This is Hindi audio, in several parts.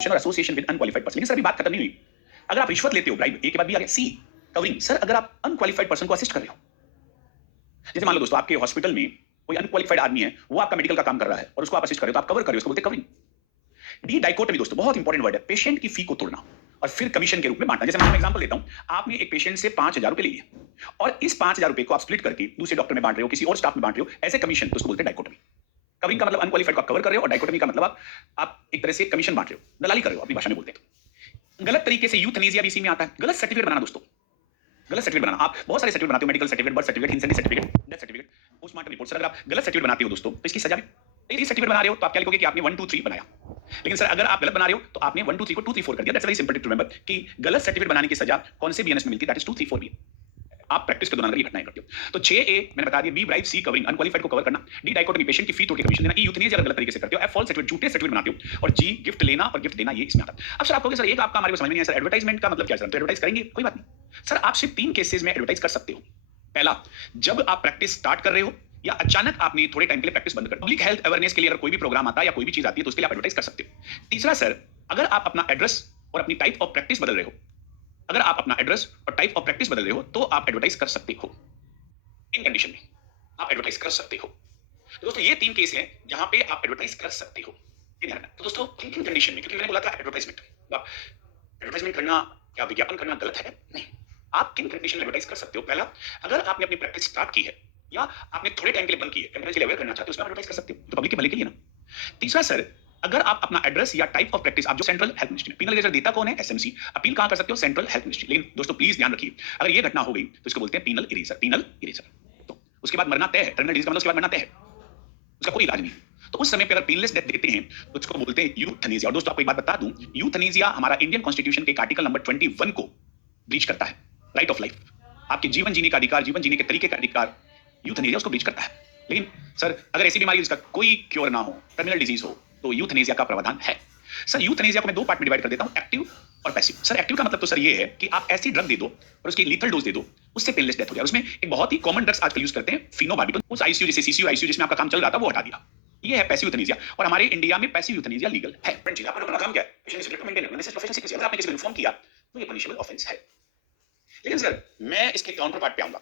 और एसोसिएशन विद अनक्वालिफाइड पर्सन। लेकिन सर अभी बात खत्म नहीं हुई। अगर आप रिश्वत लेते हो, ब्राइब ए के बाद बी आ गया, सी कवरिंग। सर अगर आप अनक्वालिफाइड पर्सन को असिस्ट कर रहे हो, जैसे मान लो दोस्तों आपके हॉस्पिटल में कोई अनक्वालिफाइड आदमी है, वो आपका मेडिकल का काम कर रहा है और उसको आप असिस्ट कर रहे हो, तो आप कवर कर रहे हो, उसको बोलते हैं कवरिंग। डी डाइकोटमी दोस्तों बहुत इंपॉर्टेंट वर्ड है, पेशेंट की फी को तोड़ना और फिर कमीशन के रूप में बांटना। जैसे मैं एग्जांपल देता हूं, आपने एक पेशेंट से 5,000 रुपए लिए और इस 5,000 रुपए को आप स्प्लिट करके दूसरे डॉक्टर में बांट रहे हो, किसी और स्टाफ में बांट रहे हो, ऐसे कमीशन, तो उसको बोलते हैं डाइकोटमी। कवरिंग का मतलब अनक्वालिफाइड को आप कवर कर रहे हो और डाइकोटमी का मतलब आप एक तरह से कमीशन बांट रहे हो, दलाली कर रहे हो, अपनी भाषा में बोलते हैं। गलत तरीके से यूथनेसिया भी इसी में आता है। गलत सर्टिफिकेट बनाना दोस्तों, गलत सर्टिफिकेट बनाना। आप बहुत सारे सर्टिफिकेट बनाते हो, medical certificate, birth certificate, incentive certificate, death certificate, postmortem report. Sir अगर आप गलत सर्टिफिकेट बनाते हो दोस्तों, तो इसकी सजा भी। सर्टिफिकेट बना रहे हो तो आप क्या लिखोगे कि आपने 1 2 3 बनाया। लेकिन सर अगर आप गलत बना रहे हो तो आपने 1 2 3 को 2 3 4 कर दिया। That's very simple to remember कि गलत सर्टिफिकेट बनाने की सजा कौन से बीएनएस में मिलती है, दैट इज 2 3 4 बी। आप प्रैक्टिस के दौरान अगर ये घटनाएं करते हो तो 6A मैंने बता दिया, बी ब्राइब, सी कवरिंग, अनक्वालिफाइड को कवर करना, डी डाइकोटमी, पेशेंट की फी तोड़ के कमीशन देना, ई यूथनेसिया अगर गलत तरीके से करते हो, एफ फॉल्स सर्टिफिकेट, झूठे सर्टिफिकेट बनाते हो, और जी गिफ्ट लेना और गिफ्ट देना, ये इसमें आता है। अब सर आप कहोगे सर एक आपका हमारे को समझ में नहीं आया, सर एडवर्टाइजमेंट का मतलब क्या है? सर तो एडवर्टाइज करेंगे, कोई बात नहीं सर, आप सिर्फ 3 केसेस में एडवर्टाइज कर सकते हो। पहला, जब आप प्रैक्टिस स्टार्ट कर रहे हो या अचानक आपने थोड़े टाइम के लिए प्रैक्टिस बंद कर, पब्लिक हेल्थ अवेयरनेस के लिए अगर कोई भी प्रोग्राम आता है या कोई भी चीज आती है तो उसके लिए आप एडवर्टाइज कर सकते हो। तीसरा सर, अगर आप अपना एड्रेस और अपनी टाइप ऑफ प्रैक्टिस बदल रहे हो, अगर आप अपना एड्रेस और टाइप ऑफ प्रैक्टिस बदल रहे हो तो आप एडवर्टाइज कर सकते हो। इन कंडीशन में आप एडवर्टाइज कर सकते हो। तो दोस्तों ये 3 केस हैं जहां पे आप एडवर्टाइज कर सकते हो। तो दोस्तों किन कंडीशन में, क्योंकि मैंने बोला था एडवर्टाइजमेंट, आप एडवर्टाइजमेंट करना या विज्ञापन करना गलत है नहीं, आप किन कंडीशन में एडवर्टाइज कर सकते हो। पहला, अगर आपने अपनी प्रैक्टिस स्टार्ट की है या आपने थोड़े टाइम के लिए बंद की है, टेम्परेचर अवेयर करना चाहते हो, उसमें एडवर्टाइज कर सकते हो, तो पब्लिक के भले के लिए ना। तीसरा सर, अगर आप अपना एड्रेस या टाइप ऑफ प्रैक्टिस, आप जो central health ministry, penal eraser देता कौन है, एसएमसी, अपील कहां कर सकते हो, सेंट्रल हेल्थ मिनिस्ट्री। लेकिन दोस्तों प्लीज ध्यान रखिए, अगर ये घटना हो गई तो इसको बोलते हैं पीनल इरेजर, पीनल इरेजर। तो उसके बाद मरना तय है, टर्मिनल डिजीज का मतलब उसके बाद मरना तय है, उसका कोई इलाज नहीं। तो उस समय पे अगर पेनलेस डेथ देते हैं तो उसको बोलते हैं यूथनेसिया। और दोस्तों आपको एक बात बता दूं, यूथनेसिया हमारा इंडियन कॉन्स्टिट्यूशन के आर्टिकल नंबर 21 को ब्रीच करता है, राइट ऑफ लाइफ, आपके जीवन जीने का अधिकार, जीवन जीने के तरीके का अधिकार, यूथनेसिया उसको ब्रीच करता है। लेकिन सर अगर ऐसी बीमारी जिसका कोई क्योर ना हो, टर्मिनल डिजीज हो, तो यूथनेसिया का प्रावधान है। सर यूथनेसिया को मैं 2 पार्ट में डिवाइड कर देता हूं, एक्टिव और पैसिव। सर एक्टिव का मतलब तो सर ये है कि आप ऐसी ड्रग दे दो और उसकी लीथल डोज दे दो, उससे पेनलेस डेथ हो जाए। उसमें एक बहुत ही कॉमन ड्रग्स आजकल यूज करते हैं, फिनोबार्बिटोल, उस आईसीयू जैसे सीसीयू आईसीयू जिसमें आपका काम चल रहा था वो हटा दिया। ये है पैसिव यूथनेसिया, और हमारे इंडिया में पैसिव यूथनेसिया लीगल है। फ्रेंड, आप अपना काम क्या है, पेशेंट की मेंटेन करना, जैसे प्रोफेशन से अगर आपने किसी को इन्फॉर्म किया तो ये पनिशेबल ऑफेंस है। लेकिन सर मैं इसके काउंटर पार्ट पे आऊंगा,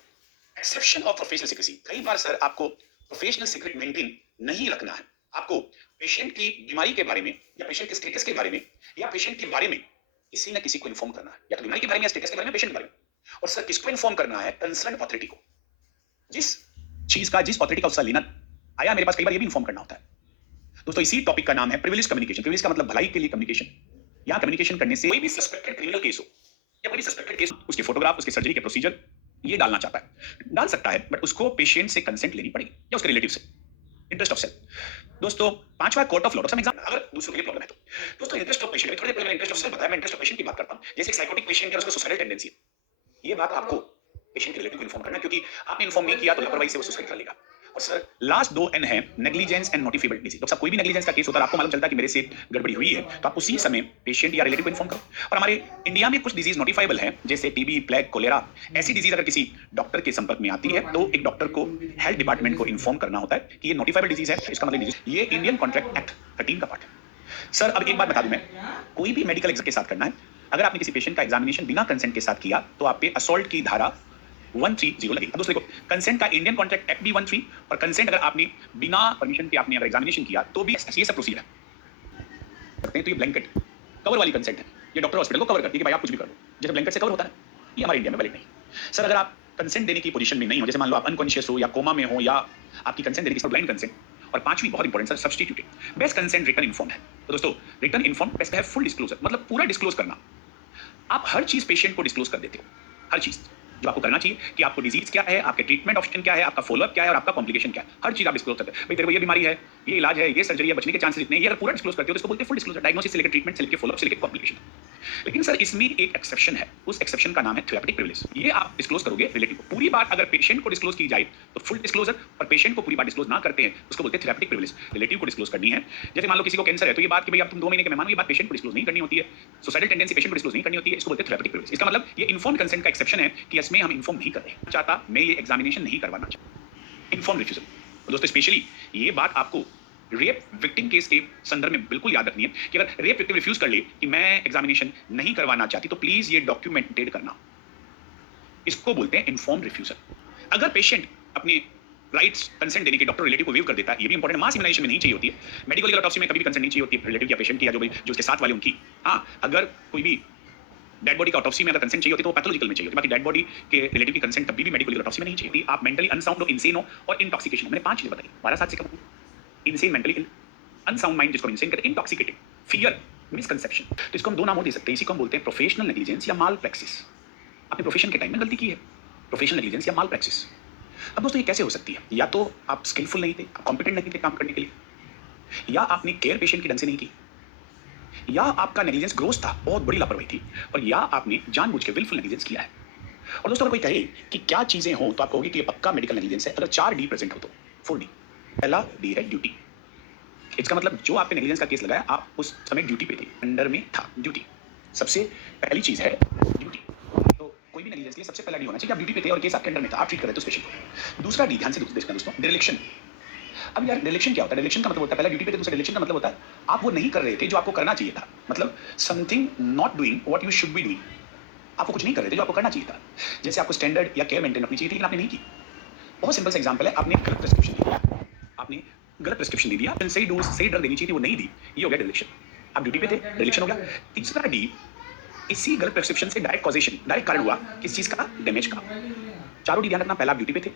एक्सेप्शन ऑफ प्रोफेशनल सीक्रेसी। कई बार सर आपको प्रोफेशनल सीक्रेट मेंटेन नहीं रखना है, आपको पेशेंट की बीमारी के बारे में या पेशेंट के स्टेटस के बारे में या पेशेंट के बारे में किसी न किसी को इन्फॉर्म करना है, या तो बीमारी के बारे में या स्टेटस के बारे में, पेशेंट के बारे में। और सर किसको इन्फॉर्म करना है, कंसर्न अथॉरिटी को, जिस चीज का, जिस अथॉरिटी का उसका लेना आया मेरे पास, कई बार ये भी इन्फॉर्म करना होता है। दोस्तों इसी टॉपिक का नाम है प्रिविलेज कम्युनिकेशन। प्रिविलेज का मतलब भलाई के लिए कम्युनिकेशन। यहां कम्युनिकेशन करने से कोई भी सस्पेक्टेड क्रिमिनल केस हो या कोई भी सस्पेक्टेड केस, उसकी फोटोग्राफ, उसके सर्जरी के प्रोसीजर ये डालना चाहता है, डाल सकता है, बट उसको पेशेंट से कंसेंट लेनी पड़ेगी या उसके रिलेटिव से, इंटरेस्ट ऑफ सेल्फ। दोस्तों 5वां court of law of exam, अगर दूसरों के लिए प्रॉब्लम है तो दोस्तों इंटरेस्ट ऑफ पेशेंट, थोड़ी देर पहले इंटरेस्ट ऑफ सेल्फ बताया, मैं इंटरेस्ट ऑफ पेशेंट की बात करता हूं। जैसे एक साइकोटिक पेशेंट है, उसको सुसाइडल टेंडेंसी है, ये बात आपको पेशेंट के रिलेटिव को इन्फॉर्म करना, क्योंकि आपने इन्फॉर्म नहीं किया तो लापरवाही से वो सुसाइड कर लेगा। और सर लास्ट 2 N है, नेग्लिजेंस एंड नोटिफिकेबिलिटी। तो सब कोई भी नेग्लिजेंस का केस होता है, आपको मालूम चलता है कि मेरे से गड़बड़ी हुई है, तो आप उसी समय पेशेंट या रिलेटिव को इन्फॉर्म करो। और हमारे इंडिया में कुछ डिजीज नोटिफाइबल हैं, जैसे टीबी, प्लेग, कोलेरा। ऐसी डिजीज अगर किसी डॉक्टर के संपर्क में आती है तो एक डॉक्टर को हेल्थ डिपार्टमेंट को इन्फॉर्म करना होता है कि ये नोटिफाइबल डिजीज है, इसका मतलब डिजीज, ये इंडियन कॉन्ट्रैक्ट एक्ट 13 का पार्ट है। सर अब एक बात बता दूं मैं, कोई भी मेडिकल एग्जाम के साथ करना है, अगर आपने किसी पेशेंट का एग्जामिनेशन बिना कंसेंट के साथ किया तो आप पे असॉल्ट की धारा 130 लगेगी। अब दोस्तों देखो, कंसेंट का इंडियन कॉन्ट्रैक्ट एक्ट भी 13, और कंसेंट अगर आपने बिना परमिशन के आपने अगर एग्जामिनेशन किया तो भी ये सब प्रोसीजर है। तो ये ब्लैंकेट कवर वाली कंसेंट है, ये डॉक्टर हॉस्पिटल को कवर करती है कि भाई आप कुछ भी कर लो, जैसे ब्लैंकेट से कवर होता है, ये हमारे इंडिया में वैलिड नहीं। सर अगर आप कंसेंट देने की पोजीशन में नहीं हो, जैसे मान लो आप अनकॉन्शियस हो या कोमा में हो, या आपकी कंसेंट देने की ब्लाइंड कंसेंट। और 5वीं बहुत important sir, substituted. Best consent written inform है। तो दोस्तों रिटन इन्फॉर्म बेस्ट है, फुल डिस्क्लोजर, मतलब पूरा डिस्क्लोज करना। आप हर चीज पेशेंट को डिस्क्लोज कर देते हो, हर चीज जो आपको करना चाहिए, कि आपको डिजीज क्या है, आपके ट्रीटमेंट ऑप्शन क्या है, आपका फॉलोअप क्या है और आपका कॉम्प्लिकेशन क्या है, हर चीज आप डिस्क्लोज करते हैं। भाई तेरे को ये बीमारी है, ये इलाज है, ये सर्जरी है, बचने के चांसेस इतने हैं, ये अगर पूरा डिस्क्लोज करते हो तो इसको बोलते हैं फुल डिस्क्लोजर। डायग्नोसिस से लेकर ट्रीटमेंट से लेकर फॉलोअप से लेकर कॉम्प्लिकेशन। लेकिन सर इसमें एक एक्सेप्शन है, उस एक्सेप्शन का नाम है थेरेपेटिक प्रिविलेज। ये आप डिस्क्लोज करोगे रिलेटिव को। पूरी बात अगर पेशेंट को डिस्क्लोज की जाए तो फुल डिस्क्लोजर, और पेशेंट को पूरी बात डिस्क्लोज ना करते हैं उसको बोलते हैं थेरेपेटिक प्रिविलेज। रिलेटिव को डिस्क्लोज करनी है। जैसे मान लो किसी को कैंसर है, तो ये बात कि भाई आप तुम 2 महीने के मेहमान हो, ये बात पेशेंट को डिस्क्लोज नहीं करनी होती है। सुसाइडल टेंडेंसी पेशेंट को डिस्क्लोज नहीं करनी होती है, इसको बोलते हैं थेरेपेटिक प्रिविलेज। इसका मतलब ये इन्फॉर्म्ड कंसेंट का एक्सेप्शन है कि इसमें हम इन्फॉर्म नहीं कर रहे चाहता, मैं ये एग्जामिनेशन नहीं करवाना चाहता, इन्फॉर्म रिफ्यूजल। दोस्तों स्पेशली ये बात आपको रेप विक्टिम केस के संदर्भ में बिल्कुल याद रखनी है कि अगर रेप विक्टिम रिफ्यूज कर ले कि मैं एग्जामिनेशन नहीं करवाना चाहती, तो प्लीज ये डॉक्यूमेंटेड करना। इसको बोलते हैं इन्फॉर्म्ड रिफ्यूजल। अगर पेशेंट अपने राइट्स कंसेंट देने के डॉक्टर रिलेटिव को वेव कर देता है, ये भी इंपॉर्टेंट, मास इम्यूनाइजेशन में नहीं चाहिए होती है, मेडिकल ऑटोप्सी में कभी भी कंसेंट नहीं चाहिए होती है रिलेटिव या पेशेंट की, या जो उसके साथ वाले उनकी। हाँ, अगर कोई भी डेड बॉडी का ऑटोप्सी में अगर कंसेंट चाहिए होती है तो पैथोलॉजिकल में चाहिए होती है, बाकी डेड बॉडी के रिलेटिव की कंसेंट कभी भी मेडिकल ऑटोप्सी में नहीं चाहिए होती। आप मेंटली अनसाउंड हो, इनसेन हो और इंटॉक्सिकेशन हो, मैंने 5 चीजें बताई 12 साल से कम। Insane, mentally ill, unsound mind जिसको इनसेन कहते हैं, इंटॉक्सिकेटेड, फियर, मिसकंसेप्शन। तो इसको हम 2 नामों दे सकते हैं, इसी को हम बोलते हैं प्रोफेशनल नेग्लिजेंस या माल प्रैक्टिस। आपने प्रोफेशन के टाइम में गलती की है, प्रोफेशनल नेग्लिजेंस या माल प्रैक्टिस। अब दोस्तों ये कैसे हो सकती है? या तो आप स्किलफुल नहीं थे, आप कॉम्पिटेंट नहीं थे काम करने के लिए, या आपने केयर पेशेंट की ढंग से नहीं की, या आपका नेग्लिजेंस ग्रोस था, बहुत बड़ी लापरवाही थी, और या आपने जानबूझ के विलफुल नेग्लिजेंस किया है। और दोस्तों अगर कोई कहे कि क्या चीजें हो तो आप कहोगे कि ये पक्का मेडिकल नेग्लिजेंस है अगर 4 डी प्रेजेंट हो तो। 4 डी। पहला डी है ड्यूटी। इसका मतलब जो आप पे नेग्लिजेंस का केस लगाया, आप उस समय ड्यूटी पे थे, अंडर में था, ड्यूटी। सबसे पहली चीज है ड्यूटी। तो कोई भी नेग्लिजेंस के लिए सबसे पहला डी होना चाहिए, आप ड्यूटी पे थे और केस आपके अंडर में था, आप ट्रीट कर रहे थे उस पेशेंट को। दूसरा डी, ध्यान से देखना दोस्तों, डिरेक्शन। अब यार डिरेक्शन क्या होता है? डिरेक्शन का मतलब होता है, पहला ड्यूटी पे थे, दूसरा डिरेक्शन का मतलब होता है आप वो नहीं कर रहे थे जो आपको करना चाहिए था, मतलब something not doing what you should be doing. आप वो कुछ नहीं कर रहे थे जो आपको करना चाहिए था। जैसे आपको स्टैंडर्ड या केयर मेंटेन अपनी चाहिए थी, लेकिन आपने नहीं की। बहुत सिंपल सा एग्जांपल है, आपने गलत प्रिस्क्रिप्शन दे दिया, आपने गलत प्रिस्क्रिप्शन दे दिया, सही डोज सही ड्रग देनी चाहिए थी वो नहीं दी, ये हो गया डिरेक्शन। आप ड्यूटी पे थे, डिरेक्शन हो गया। तीसरा डी, इसी गलत प्रिस्क्रिप्शन से डायरेक्ट कॉजेशन, डायरेक्ट कारण हुआ किस चीज का? डैमेज का। चारों डी ध्यान रखना, पहला आप ड्यूटी पे थे,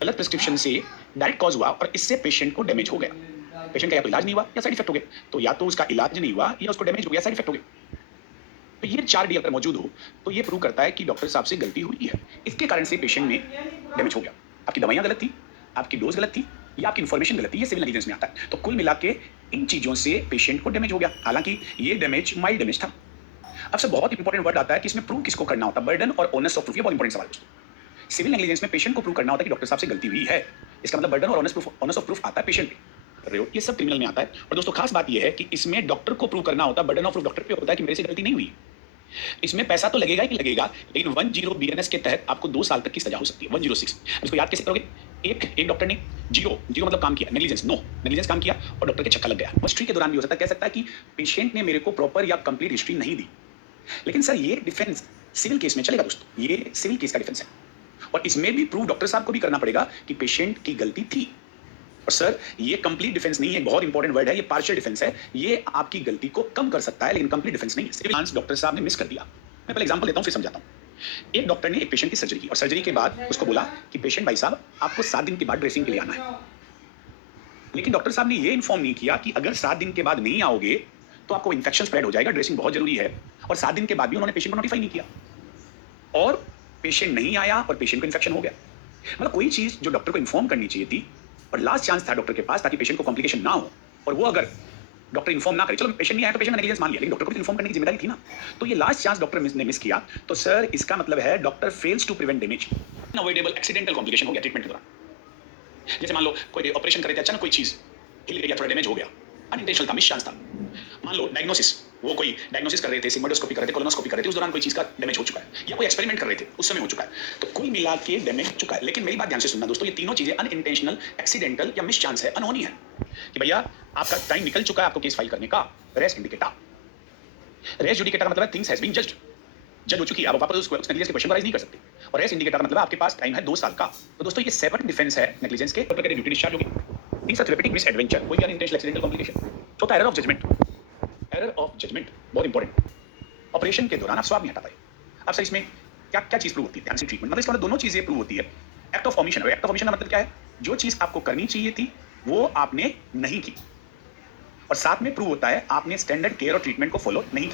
गलत प्रिस्क्रिप्शन से डायरेक्ट कॉज हुआ और इससे पेशेंट को डैमेज हो गया। पेशेंट का या तो इलाज नहीं हुआ या साइड इफेक्ट हो गए, तो या तो उसका इलाज नहीं हुआ या उसको डैमेज हो गया, साइड इफेक्ट हो गए। तो ये 4 डी अगर मौजूद हो तो ये प्रूव करता है कि डॉक्टर साहब से गलती हुई है, इसके कारण से पेशेंट में डैमेज हो गया। आपकी दवाइयां गलत थी, आपकी डोज गलत थी, या आपकी इन्फॉर्मेशन गलत थी, ये सिविल नेग्लिजेंस में आता है। तो कुल मिला के इन चीजों से पेशेंट को डैमेज हो गया, हालांकि ये डैमेज माइल्ड डैमेज था। अब से बहुत इंपॉर्टेंट वर्ड आता है कि इसमें प्रूव किसको करना होता है, बर्डन और ओनस ऑफ प्रूफ। ये बहुत इंपॉर्टेंट सवाल है। सिविल नेग्लिजेंस में पेशेंट को प्रूव करना होता है कि डॉक्टर साहब से गलती हुई है, इसका मतलब बर्डन और ओनस ऑफ प्रूफ आता है पेशेंट पे। कर रहे हो, ये सब क्रिमिनल में आता है। और दोस्तों खास बात ये है कि इसमें डॉक्टर को प्रूव करना होता है, बर्डन ऑफ प्रूफ डॉक्टर पे होता है कि मेरे से गलती नहीं हुई। इसमें पैसा तो लगेगा ही लगेगा, लेकिन 10 बीएनएस के तहत आपको 2 साल तक की सजा हो सकती है। 106 इसको याद कैसे करोगे? एक डॉक्टर ने जीरो मतलब काम किया, नेग्लिजेंस काम किया और डॉक्टर के छक्का लग गया। हिस्ट्री के दौरान भी हो सकता है, कह सकता है कि पेशेंट ने मेरे को प्रॉपर या कंप्लीट हिस्ट्री नहीं दी। लेकिन सर ये डिफेंस सिविल केस में चलेगा दोस्तों, ये सिविल केस का डिफेंस है, और इसमें भी प्रूव डॉक्टर साहब को भी करना पड़ेगा कि पेशेंट की गलती थी। और सर ये कंप्लीट डिफेंस नहीं है, बहुत इंपॉर्टेंट वर्ड है, ये पार्शियल डिफेंस है। ये आपकी गलती को कम कर सकता है, लेकिन कंप्लीट डिफेंस नहीं है। सिविल डॉक्टर साहब ने मिस कर दिया। मैं पहले एग्जांपल लेता हूं, फिर समझाता हूं। एक डॉक्टर ने एक पेशेंट की सर्जरी की और सर्जरी के बाद उसको बोला कि पेशेंट भाई साहब आपको 7 दिन के बाद ड्रेसिंग के लिए आना है। लेकिन डॉक्टर साहब ने ये इन्फॉर्म नहीं किया कि अगर 7 दिन के बाद नहीं आओगे तो आपको इन्फेक्शन स्प्रेड हो जाएगा, ड्रेसिंग बहुत जरूरी है। और 7 दिन के बाद भी उन्होंने पेशेंट को नोटिफाई नहीं किया और पेशेंट नहीं आया और पेशेंट को इन्फेक्शन हो गया। मतलब कोई चीज जो डॉक्टर को इन्फॉर्म करनी चाहिए थी और लास्ट चांस था डॉक्टर के पास ताकि पेशेंट को कॉम्प्लिकेशन ना हो, और वो अगर डॉक्टर इन्फॉर्म ना करे, चलो पेशेंट नहीं आया तो पेशेंट ने नेग्लिजेंस मान लिया, लेकिन डॉक्टर को इन्फॉर्म करने की जिम्मेदारी थी ना। तो ये लास्ट चांस डॉक्टर ने मिस किया, तो सर इसका मतलब है doctor fails to prevent damage. Avoidable accidental complication हो गया ट्रीटमेंट के दौरान। जैसे मान लो कोई ऑपरेशन कर रहे थे, अचानक कोई चीज हिल गई या थोड़ा डैमेज हो गया, अनइंटेंशनल था, मिस चांस था। मान लो डायग्नोसिस, वो कोई डायग्नोसिस कर रहे थे, सिग्मोइडोस्कोपी कर रहे थे, कोलोनोस्कोपी कर रहे थे, उस दौरान कोई चीज का डैमेज हो चुका है, या कोई एक्सपेरिमेंट कर रहे थे उस समय हो चुका है, तो कुल मिला के डैमेज हो चुका है। लेकिन मेरी बात ध्यान से सुनना दोस्तों, ये तीनों चीजें अनइंटेंशनल, एक्सीडेंटल या मिस चांस है, अनहोनी है कि भैया आपका टाइम निकल चुका है आपको केस फाइल करने का। रेस इंडिकेटा, रेस जुडिकेटा का मतलब थिंग्स हैज बीन जज्ड, जज हो चुकी है, आप वापस उस नेग्लिजेंस के क्वेश्चन को राइज नहीं कर सकते। और रेस इंडिकेटर का मतलब आपके पास टाइम है 2 साल का। तो दोस्तों ये 7 डिफेंस है नेग्लिजेंस के, तो ड्यूटी डिस्चार्ज होगी। तीसरा थेरेपेटिक मिस एडवेंचर, कोई अनइंटेंशनल एक्सीडेंटल कॉम्प्लिकेशन। चौथा error of judgment, error of judgment बहुत इंपॉर्टेंट। ऑपरेशन के दौरान आप स्वाब नहीं हटा पाए। अब सर इसमें क्या क्या चीज प्रूव होती है? ध्यान से ट्रीटमेंट, मतलब इसमें दोनों चीजें प्रूव होती है। Act of omission, act of omission का मतलब क्या है? जो चीज आपको करनी चाहिए थी वो आपने नहीं की, और साथ में प्रूव होता है आपने स्टैंडर्ड केयर और ट्रीटमेंट को फॉलो नहीं किया।